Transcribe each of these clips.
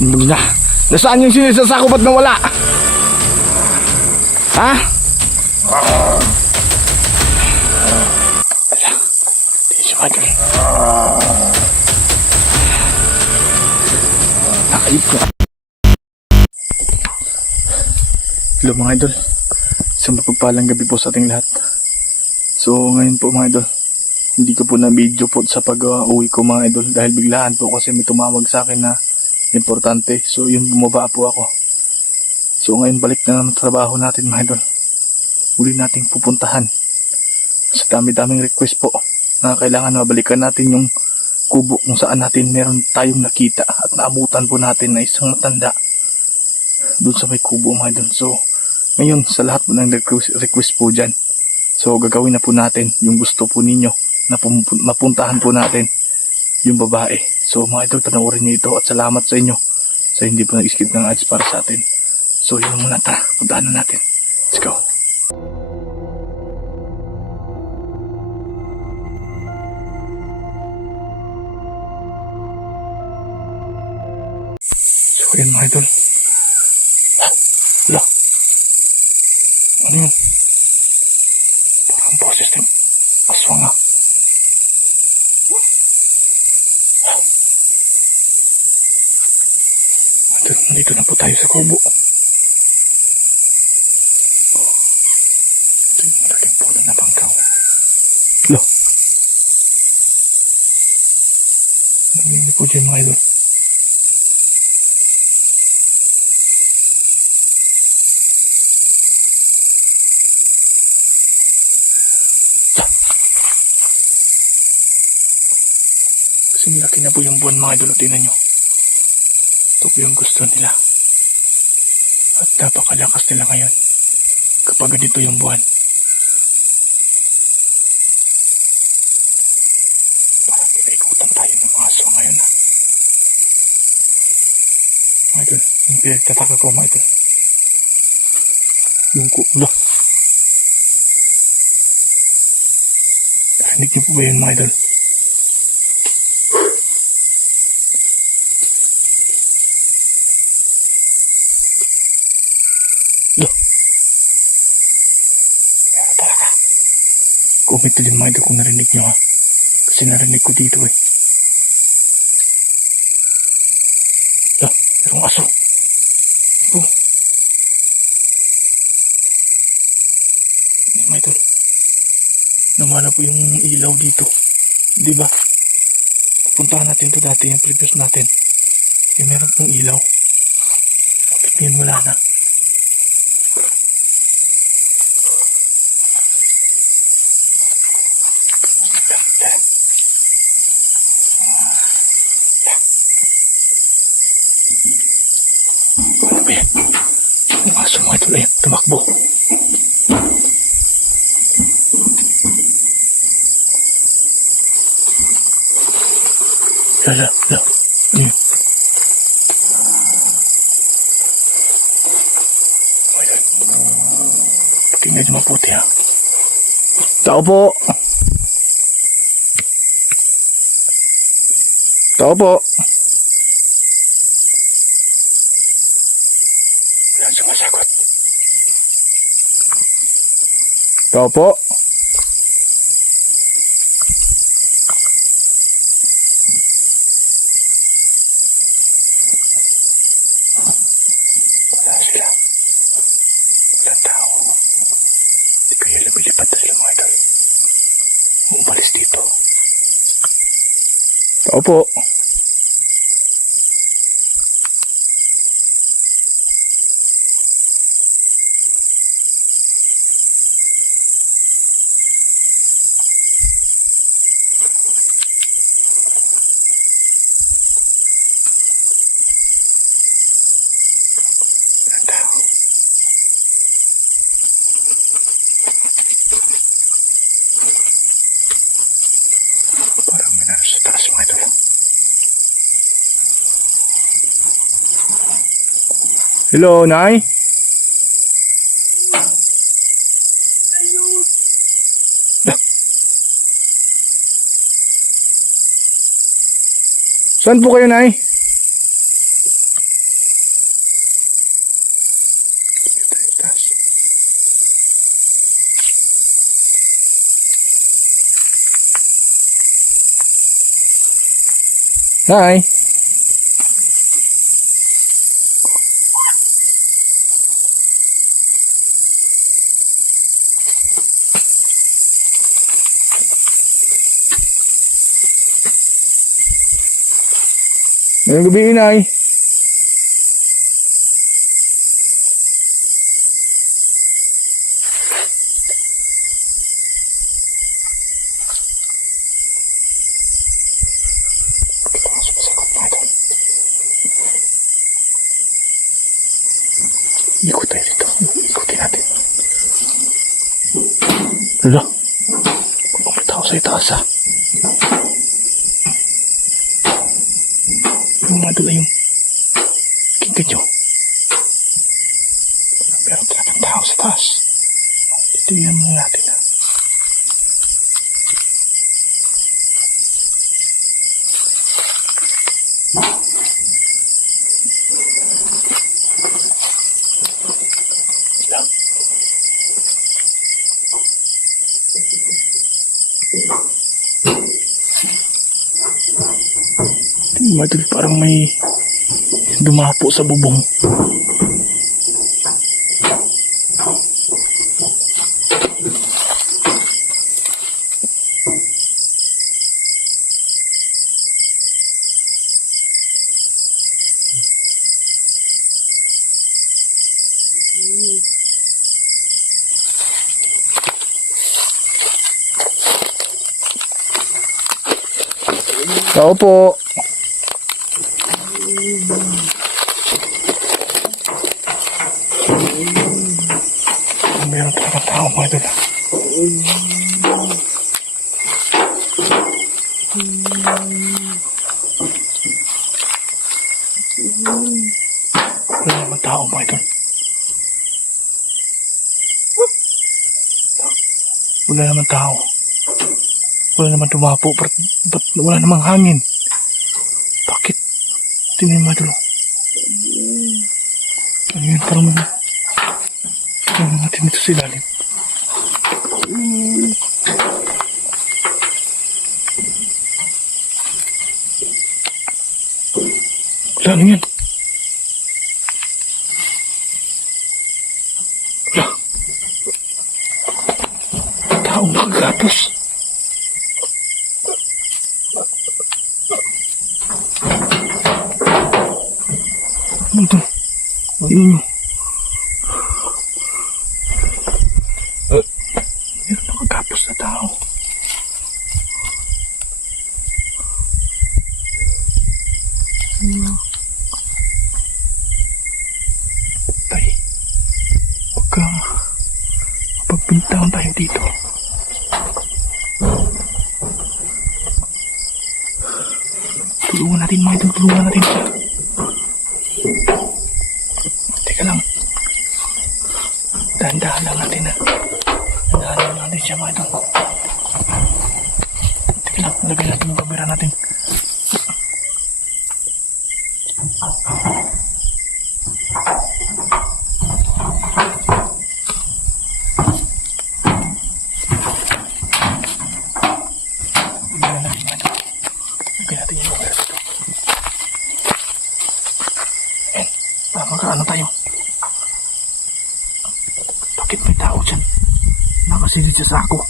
Na, nasaan yung sinisasako? Ba't nawala? Ha? Ala, di siya idol. Nakayip ko. Hello mga idol. Isang mapagpalang gabi po sa ating lahat. So ngayon po mga idol, hindi ko po na video po sa pag-uwi ko mga idol dahil biglaan po kasi may tumawag sa akin na importante. So yun, bumaba po ako. So ngayon balik na naman trabaho natin mga idol. Uli nating pupuntahan. Sa dami-daming request po na kailangan mabalikan natin yung kubo kung saan natin meron tayong nakita at naabutan po natin na isang matanda doon sa may kubo mga idol. So ngayon sa lahat po ng request po dyan, so gagawin na po natin yung gusto po ninyo na mapuntahan po natin yung babae. So mga idol, panoorin niyo ito at salamat sa inyo sa hindi po nag-skip ng ads para sa atin. So yun muna, tara, puntahan na natin. Let's go. So yun mga idol. Wala. Ano yun? Parang boses ng aswang ah. Nandito na po tayo sa kubo. Ito yung malaking puno na bangkaw. Lo. Nangyayin po dyan mga idol. Kasi malaki na po yung buwan mga idol. Tingnan nyo. Ito po yung gusto nila. At napakalakas nila ngayon kapag ganito yung buwan. Parang pinaikutan tayo ng mga aso ngayon ha. Mga idol, yung pinagtataka ko mga idol. Yung kulo. Narinig niyo po ba yun mga idol? Comment din mga idol kung narinig nyo ha. Kasi narinig ko dito eh. Merong aso. Ito. Mga idol. Namana po yung ilaw dito. Diba? Puntahan natin to dati yung previous natin. Eh meron pong ilaw. Bakit ngayon wala na? Ano ba yan? Yung aso mga idol, ayan, tumakbo. Lala. Ano yun? Ayan. Patingnan nyo maputi ha. Tao po. Tao po. Walang sumasagot. Tao po. Wala sila. Walang tao. Di kaya lumilipad na sila mga idol. Umalis dito. Tao po. Parang may naro sa taas mga idol. Hello, Nay? Saan po kayo, Nay? Nay! Ngayong gabi, Nay. Ikot tayo dito. Ikutin natin. Lala. May tao sa itaas, ha. Yung mga doon yung kinggan nyo. Meron talagang tao sa taas. Titingnan muna natin, ha. Madul, parang may dumapo sa bubong. Tao po. Meron talagang tao mga idol. Wala naman tao mga idol. Wala naman tao. Wala naman tumapo. Ba't wala namang hangin? Bakit? Tingnan mga idol. Ano yun? Parang mga tingnan natin dito sa ilalim. Wala, ano yan? Wala. Taong nakagapos. Ano ito? Tingnan nyo. Meron nakagapos na tao. Tay, mapagpintahan tayo dito. Tulungan natin mga idol, tulungan natin siya. Teka lang. Dahan-dahan lang natin, ha. Dahan-dahan lang natin siya mga idol. Teka lang, lagay natin yung kamera natin. Ano tayo? Bakit may tao dyan? Nakasilid sa sako.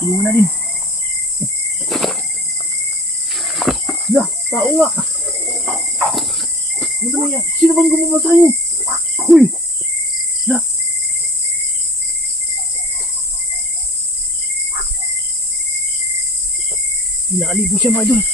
Tulungan na din. Ya, tao nga. Ano ba yan? Sino bang gumawa sa'yo? Uy! Ya. Inaalibo siya mga idol.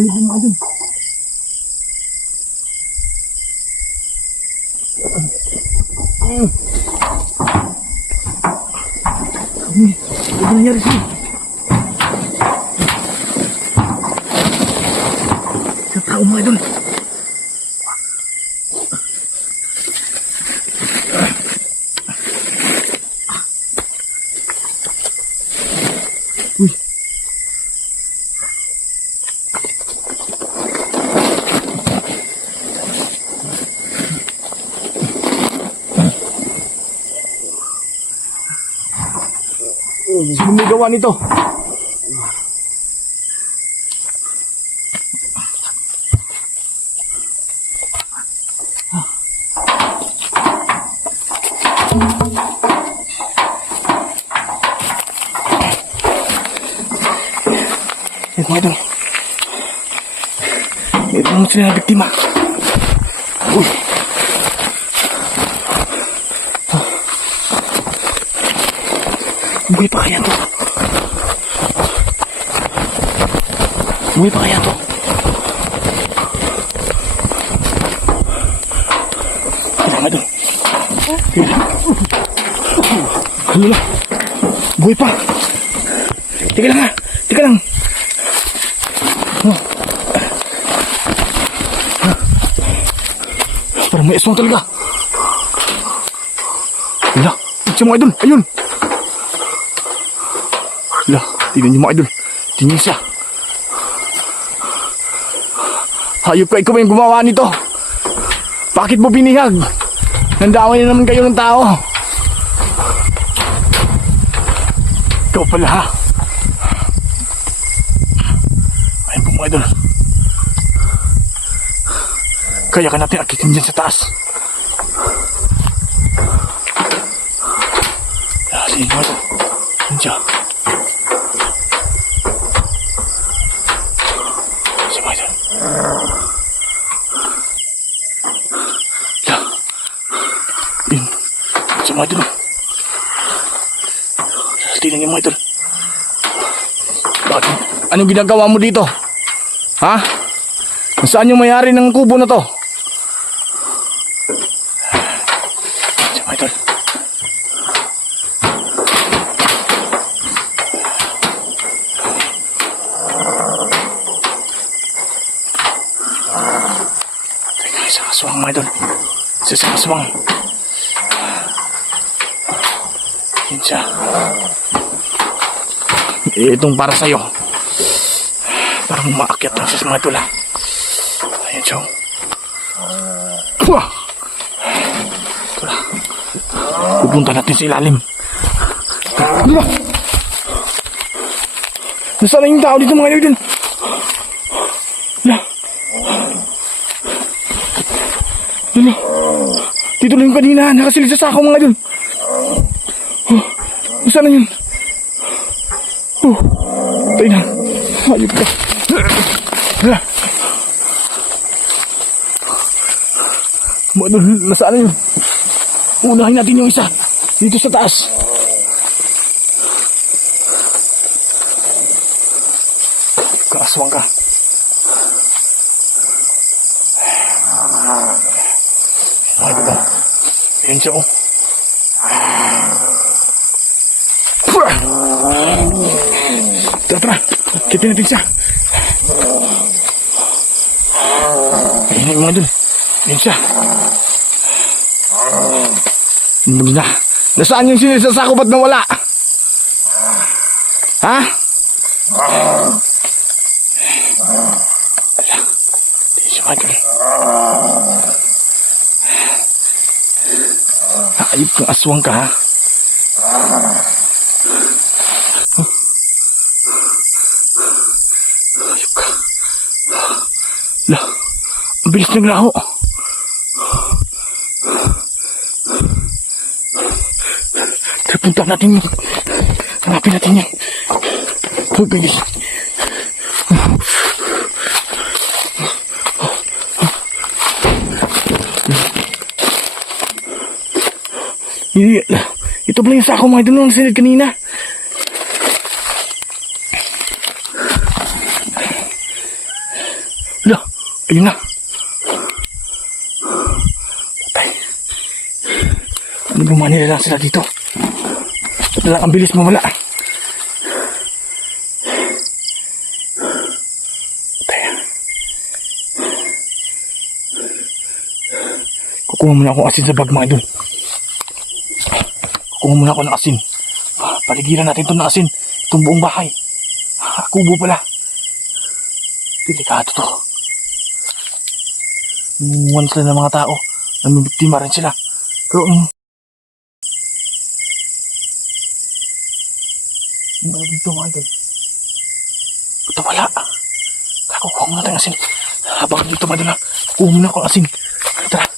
nakalibing mga idol. Ano ba nangyari sa'yo? Sa tao mga idol. Uy. Sino may gawa nito? Mga idol, ito naman sila na biktima. Uy. Buhay pa kaya to? Buhay pa kaya to? Mga idol. Halala. Buhay pa. Teka lang ha. Teka lang. Parang may aswang talaga. Wala, ito mga idol, ayun. Wala, tignan niyo mga idol. Tingin siya. Hayop ka, ikaw ba yung gumawa nito? Bakit mo binihag? Nandaway na naman kayo ng tao. Ikaw pala ha. Ayun po mga idol. Kaya ka natin akitin dyan sa taas. Sige mga idol. Nandiyan. Sige mga idol. Yun. Sige mga idol. Tingnan niyo mga idol. Bakit? Anong ginagawa mo dito? Ha? Saan yung mayari ng kubo na to? Sige mga idol. Teka, isang aswang mga idol. Isang aswang. Yun siya. Itong para sa'yo. Parang maakyat lang sa mga idol ha. Ayan siya. Ito na. Pupunta natin sa ilalim. Ano ba? Nasaan na yung tao dito mga idol? Wala. Wala. Dito lang yung kanina. Nakasilid sa sako mga idol. Nasaan na yun? Tayo na. Ayop ka. Wala. Mga idol, nasaan na yun? Unahin natin yung isa. Dito sa taas. Kaaswang ka. Ay, diba? Ayan siya, oh. Tara, tara. Kitin natin siya. Ayan yung mga idol. Ayan siya. Na. Nasaan yung sinisasako? Ba't nawala? Ha? Di siya mga idol. Ayop kang aswang ka ha. Ayop ka. Lah, ang bilis ng laho. Punta natin yun. Hanapin natin yan. Huwag bilis. Ito pala yung sako mga idol nung nasilid kanina. Ayun na. Patay. Ano ba manila lang sila dito? Wala, ang bilis mawala. Patay. Kukuha muna ako asin sa bag mga idol. Kukuha muna ako ng asin. Paligiran natin ito ng asin. Itong buong bahay. Kubo pala. Delikado to. Nangunguhan sila ng mga tao. Namibiktima rin sila. Pero ano dito mga idol? Ito wala. Kukuha muna tayo ng asin. Habang dito mga idol, kukuha muna ako ng asin. Tara.